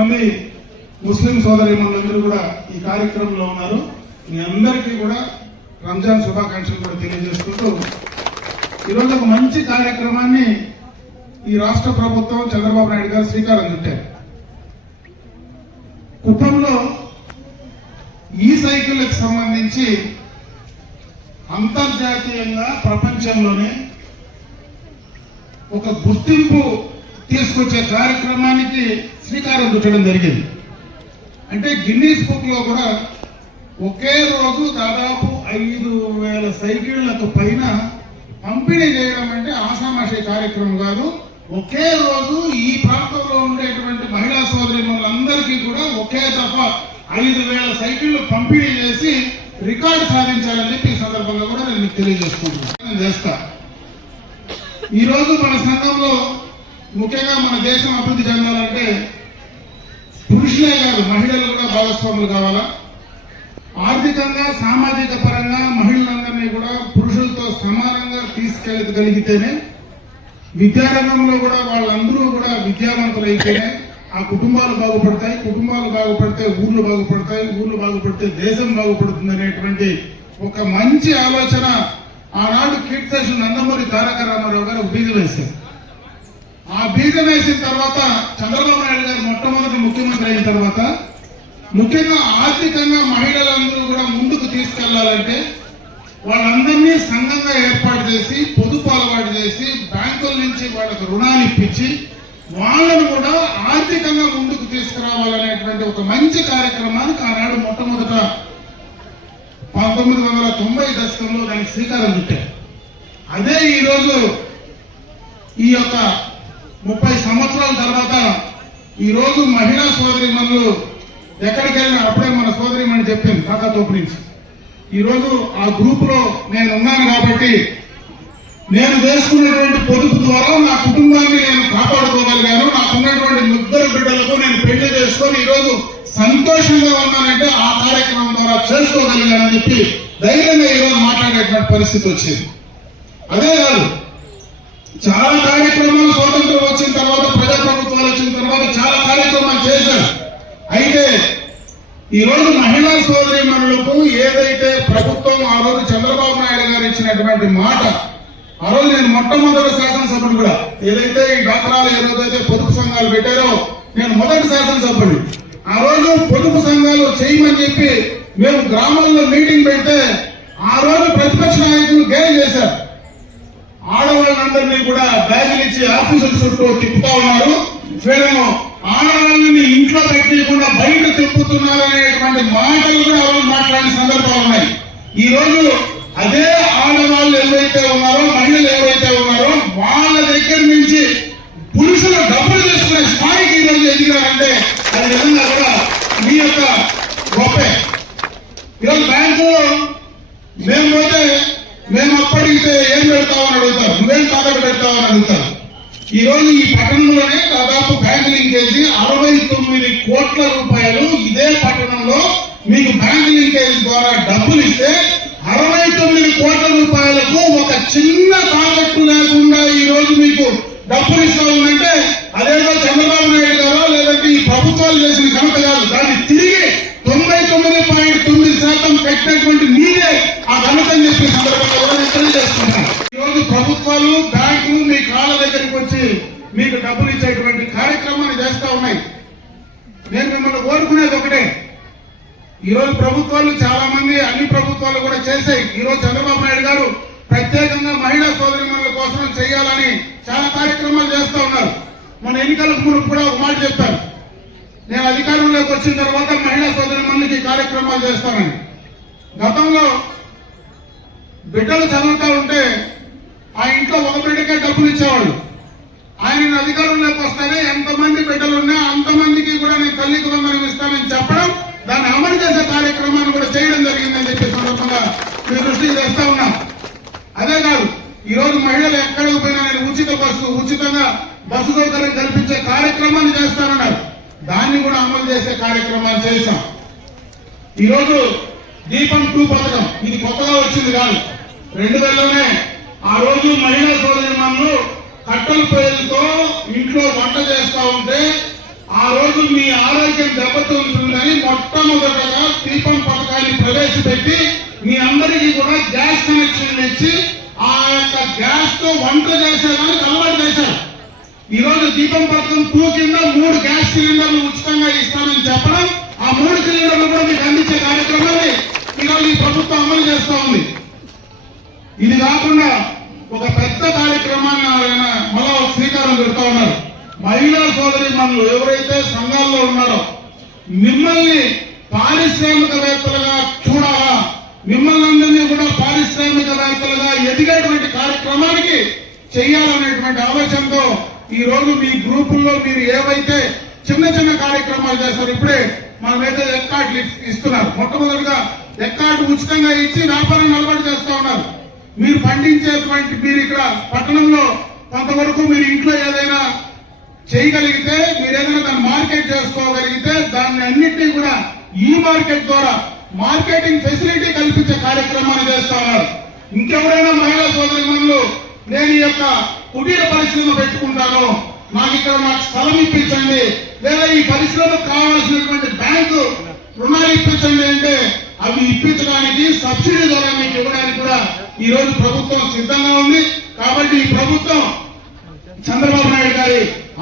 మంది ముస్లిం సోదరీమణులందరూ కూడా ఈ కార్యక్రమంలో ఉన్నారు. మీ అందరికీ కూడా రంజాన్ శుభాకాంక్షలు కూడా తెలియజేసుకుంటూ ఈరోజు ఒక మంచి కార్యక్రమాన్ని ఈ రాష్ట్ర ప్రభుత్వం చంద్రబాబు నాయుడు గారు శ్రీకారం చుట్టారు. కుప్పంలో ఈ సైకిళ్లకు సంబంధించి అంతర్జాతీయంగా ప్రపంచంలోనే ఒక గుర్తింపు తీసుకొచ్చే కార్యక్రమానికి శ్రీకారం చుట్టడం జరిగింది. అంటే గిన్నీస్ బుక్ లో కూడా ఒకే రోజు దాదాపు 5,000 సైకిళ్లకు పైన పంపిణీ చేయడం అంటే ఆషామాషి కార్యక్రమం కాదు. ఒకే రోజు ఈ ప్రాంతంలో ఉండేటువంటి మహిళా సోదరీమణులందరికీ కూడా ఒకే దఫా 5,000 సైకిళ్లు పంపిణీ చేసి రికార్డు సాధించాలని చెప్పి ఈ సందర్భంగా కూడా నేను మీకు తెలియజేసుకుంటున్నాను. చేస్తా ఈ రోజు మన సంఘంలో ముఖ్యంగా మన దేశం అభివృద్ధి చెందాలంటే పురుషులే కాదు మహిళలు కూడా భాగస్వాములు కావాలా. ఆర్థికంగా సామాజిక పరంగా మహిళలందరినీ కూడా పురుషులతో సమానంగా తీసుకెళ్ళగలిగితేనే, విద్యారంగంలో కూడా వాళ్ళందరూ కూడా విద్యావంతులు అయితేనే ఆ కుటుంబాలు బాగుపడతాయి. కుటుంబాలు బాగుపడితే ఊర్లు బాగుపడతాయి. ఊర్లు బాగుపడితే దేశం బాగుపడుతుంది అనేటువంటి ఒక మంచి ఆలోచన ఆనాడు కీర్తిశేషులు నందమూరి తారక రామారావు గారు బీజం వేశారు. ఆ బీజం వేసిన తర్వాత చంద్రబాబు నాయుడు గారు మొట్టమొదటి ముఖ్యమంత్రి అయిన తర్వాత ముఖ్యంగా ఆర్థికంగా మహిళలందరూ కూడా ముందుకు తీసుకెళ్లాలంటే వాళ్ళందరినీ సంఘంగా ఏర్పాటు చేసి పొదుపు అలవాటు చేసి బ్యాంకుల నుంచి వాళ్ళకు రుణాలు ఇప్పించి వాళ్ళను కూడా ఆర్థికంగా ముందుకు తీసుకురావాలనేటువంటి ఒక మంచి కార్యక్రమానికి ఆనాడు మొట్టమొదట 1990 దశకంలో దానికి శ్రీకారం చుట్టారు. అదే ఈరోజు ఈ యొక్క 30 సంవత్సరాల తర్వాత ఈరోజు మహిళా సోదరీమణులు ఎక్కడికి వెళ్ళినా, అప్పుడే మన సోదరీమణి చెప్పింది టాటా తోపు నుంచి, ఈరోజు ఆ గ్రూప్ లో నేను ఉన్నాను కాబట్టి నేను చేసుకున్నటువంటి పొదుపు ద్వారా నా కుటుంబాన్ని నేను కాపాడుకోగలిగాను. నాకున్నటువంటి 2 బిడ్డలకు నేను పెళ్లి చేసుకొని ఈరోజు సంతోషంగా ఉన్నానంటే ఆ కార్యక్రమం ద్వారా చేసుకోగలిగానని చెప్పి ధైర్యంగా ఈరోజు మాట్లాడేటువంటి పరిస్థితి వచ్చింది. అదే కాదు, చాలా కార్యక్రమాలు స్వాతంత్రం వచ్చిన తర్వాత, ప్రజాప్రభుత్వాలు వచ్చిన తర్వాత చాలా కార్యక్రమాలు చేశారు. అయితే ఈరోజు మహిళా సోదరీమణులకు ఏదైతే ప్రభుత్వం ఆ రోజు చంద్రబాబు నాయుడు గారు ఇచ్చినటువంటి మాట, ఆ రోజు నేను మొట్టమొదటి శాసనసభ్యుడు కూడా, ఏదైతే ఈ డాక్టరాలు ఏదైతే పొదుపు సంఘాలు పెట్టారో నేను మొదటి శాసనసభ్యుడు. ఆ రోజు పొదుపు సంఘాలు చేయమని చెప్పి మేము గ్రామాల్లో మీటింగ్ పెడితే ఆ రోజు ప్రతిపక్ష నాయకులు గేయం చేశారు. ఆడవాళ్ళందరినీ కూడా బ్యాగులు ఇచ్చి ఆఫీసుల చుట్టూ తిప్పుతా ఉన్నారు, వీళ్ళను ఆడవాళ్ళని ఇంట్లో పెట్టకుండా బయట తిప్పుతున్నారు అనేటువంటి మాటలు కూడా ఆ రోజు మాట్లాడిన సందర్భాలు ఉన్నాయి. ఈ రోజు అదే ఆడవాళ్ళు ఎవరైతే ఉన్నారో, మహిళలు ఎవరైతే ఉన్నారో వాళ్ళ దగ్గర నుంచి పురుషులు డబ్బులు చేసుకునే స్థాయికి ఈ రోజు ఎదిగారంటే అది నిజంగా కూడా మీ యొక్క గొప్పే. ఈరోజు బ్యాంకులో మేము పోతే మేము అప్పటికితే ఏం పెడతామని అడుగుతారు, నువ్వేం తాకట్టు పెడతామని అడుగుతారు. ఈ రోజు ఈ పట్టణంలోనే దాదాపు బ్యాంకు లింకేజీ 69 కోట్ల రూపాయలు ఇదే పట్టణంలో మీకు బ్యాంకు లింకేజ్ ద్వారా డబ్బులు ఇస్తే 69 కోట్ల రూపాయలకు ఒక చిన్న తాకట్టు లేకుండా ఈ రోజు మీకు డబ్బులు ఇస్తా ఉందంటే అదేదో చంద్రబాబు నాయుడు గారో లేదంటే ఈ ప్రభుత్వాలు చేసిన ఘనత కాదు. దాన్ని తిరిగి 99.9% కట్టినటువంటి మీరే ఆ ఘనత అని చెప్పి సందర్భంగా తెలియజేస్తున్నాను. ఈ రోజు ప్రభుత్వాలు బ్యాంకులు మీ కాళ్ళ దగ్గరికి వచ్చి మీకు డబ్బులు ఇచ్చేటువంటి కార్యక్రమాన్ని చేస్తా ఉన్నాయి. నేను మిమ్మల్ని కోరుకునేది ఒకటే, ఈ రోజు ప్రభుత్వాలు చాలా మంది, అన్ని ప్రభుత్వాలు కూడా చేశాయి. ఈ రోజు చంద్రబాబు నాయుడు గారు ప్రత్యేకంగా మహిళా సోదరీమణుల కోసం చేయాలని చాలా కార్యక్రమాలు చేస్తా ఉన్నారు. మన ఎన్నికలకు ముందు కూడా ఒక మాట చెప్పారు, నేను అధికారంలోకి వచ్చిన తర్వాత మహిళా సోదరీమణులకి కార్యక్రమాలు చేస్తానని. గతంలో బిడ్డలు చదువుతా ఉంటే ఆ ఇంట్లో ఒక బిడ్డకే డబ్బులు ఇచ్చేవాళ్ళు. ఆయన అధికారంలోకి వస్తేనే ఎంతమంది బిడ్డలు ఉన్నా అంతమందికి కూడా నేను తల్లికి వందనం ఇస్తానని చెప్పడం, దాన్ని అమలు చేసే కార్యక్రమాన్ని కూడా చేయడం జరిగిందని చెప్పి సందర్భంగా మీ దృష్టికి తెస్తా ఉన్నాం. అదే కాదు, ఈ రోజు మహిళలు ఎక్కడికి పోయినా నేను ఉచితంగా బస్సు సౌకర్యం కల్పించే కార్యక్రమాన్ని చేస్తానన్నారు. దాన్ని కూడా అమలు చేసే కార్యక్రమాలు చేశాం. ఈరోజు దీపం 2 పథకం ఇది కొత్తగా వచ్చింది కాదు. 2000లోనే ఆ రోజు మహిళా సోదరీమణులు కట్టెల పొయ్యిలతో ఇంట్లో వంట చేస్తా ఉంటే ఆ రోజు మీ ఆరోగ్యం దెబ్బతింటుందని మొట్టమొదటగా దీపం పథకాన్ని ప్రవేశపెట్టి మీ అందరికీ కూడా గ్యాస్ కనెక్షన్లు ఇచ్చి ఆ యొక్క గ్యాస్ తో వంట చేసేదానికి అలవాటు చేశారు. ఈ రోజు దీపం పథకం 2 కింద 3 గ్యాస్ సిలిండర్లు ఉచితంగా ఇస్తానని చెప్పడం, ఆ 3 సిలిండర్లు కూడా మీకు అందించే కార్యక్రమాన్ని ఈరోజు ఈ ప్రభుత్వం అమలు చేస్తా ఉంది. ఇది కాకుండా ఒక పెద్ద కార్యక్రమాన్ని ఆయన మళ్ళా శ్రీకారం చుడతా ఉన్నారు. మహిళా సోదరి మనులు ఎవరైతే సంఘాల్లో ఉన్నారో మిమ్మల్ని పారిశ్రామికవేత్తలుగా చూడాలా, మిమ్మల్ని అందరినీ కూడా పారిశ్రామికవేత్తలుగా ఎదిగేటువంటి కార్యక్రమానికి చేయాలనేటువంటి ఆలోచనతో ఈ రోజు మీ గ్రూపుల్లో మీరు ఏవైతే చిన్న చిన్న కార్యక్రమాలు చేస్తారు, ఇప్పుడే మనమైతే ఎక్కాట్లు ఇస్తున్నారు. మొట్టమొదటిగా ఎక్కాటు ఉచితంగా ఇచ్చి వ్యాపారం అలవాటు చేస్తా ఉన్నారు. మీరు పండించేటువంటి మీరు ఇక్కడ పట్టణంలో కొంతవరకు మీరు ఇంట్లో ఏదైనా చేయగలిగితే, మీరు ఏదైనా దాన్ని మార్కెట్ చేసుకోగలిగితే దాన్ని అన్నింటినీ కూడా ఈ మార్కెట్ ద్వారా మార్కెటింగ్ ఫెసిలిటీ కల్పించే కార్యక్రమాన్ని చేస్తా ఉన్నారు. ఇంకెవరైనా మహిళా సోదరి మనులు నేను ఈ యొక్క కుటీర పరిశ్రమ పెట్టుకుంటాను, నాకు స్థలం ఇప్పించండి, లేదా ఈ పరిశ్రమకు కావాల్సినటువంటి బ్యాంకు రుణాలు ఇప్పించండి అంటే అవి ఇప్పించడానికి సబ్సిడీ ద్వారా మీకు ఇవ్వడానికి కూడా ఈ రోజు ప్రభుత్వం సిద్ధంగా ఉంది. కాబట్టి ఈ ప్రభుత్వం చంద్రబాబు నాయుడు గారి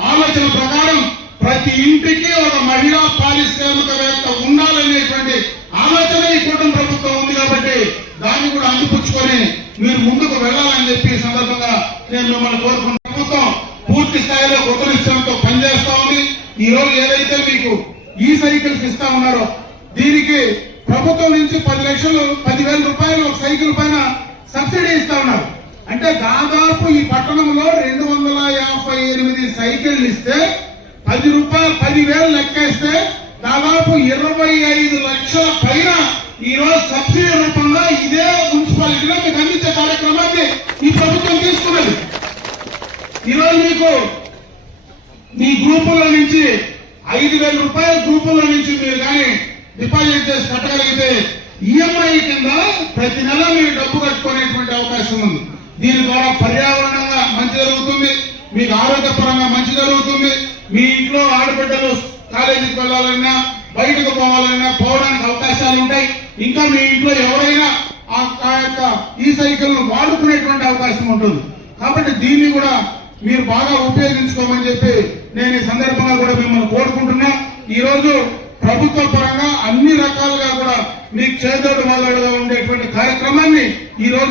ఆలోచన ప్రకారం ప్రతి ఇంటికి ఒక మహిళా పారిశ్రామికవేత్త ఉండాలనేటువంటి ఆలోచన ఈ కూటమి ప్రభుత్వం ఉంది. కాబట్టి దాన్ని కూడా అందిపుచ్చుకొని మీరు ముందుకు వెళ్ళాలని చెప్పి ఈ సందర్భంగా నేను మిమ్మల్ని కోరుకుంటున్నాను. ప్రభుత్వం పూర్తి స్థాయిలో కొత్త నిశ్చయంతో పనిచేస్తా ఉంది. ఈ రోజు ఏదైతే మీకు ఈ సైకిల్స్ ఇస్తా ఉన్నారో దీనికి ప్రభుత్వం నుంచి 10,000 రూపాయలు ఒక సైకిల్ పైన సబ్సిడీ ఇస్తా ఉన్నారు. అంటే దాదాపు ఈ పట్టణంలో 258 సైకిళ్లు ఇస్తే 10,000 లెక్కేస్తే దాదాపు 25 లక్షల పైన ఈ రోజు సబ్సిడీ రూపంగా ఇదే మున్సిపాలిటీలో మీకు అందించే కార్యక్రమాన్ని ఈ ప్రభుత్వం తీసుకున్నది. ఈరోజు మీకు మీ గ్రూపుల నుంచి 5,000 రూపాయల గ్రూపుల నుంచి మీరు కానీ డిపాజిట్ చేసి కట్టగలిగితే ఈఎంఐ కింద ప్రతి నెల మీరు డబ్బు కట్టుకునేటువంటి అవకాశం ఉంది. దీని ద్వారా పర్యావరణంగా మంచి జరుగుతుంది, మీకు ఆరోగ్యపరంగా మంచి జరుగుతుంది. మీ ఇంట్లో ఆడబిడ్డలు కాలేజీకి వెళ్ళాలన్నా బయటకు పోవాలన్నా పోవడానికి అవకాశాలు ఉంటాయి. ఇంకా మీ ఇంట్లో ఎవరైనా ఆ యొక్క ఈ సైకిల్ ను వాడుకునేటువంటి అవకాశం ఉంటుంది. కాబట్టి దీన్ని కూడా మీరు బాగా ఉపయోగించుకోమని చెప్పి నేను ఈ సందర్భంగా కూడా మిమ్మల్ని కోరుకుంటున్నా. ఈ రోజు ప్రభుత్వ పరంగా అన్ని రకాలుగా కూడా మీకు చేదోడు వాదోడుగా ఉండేటువంటి కార్యక్రమాన్ని ఈ రోజు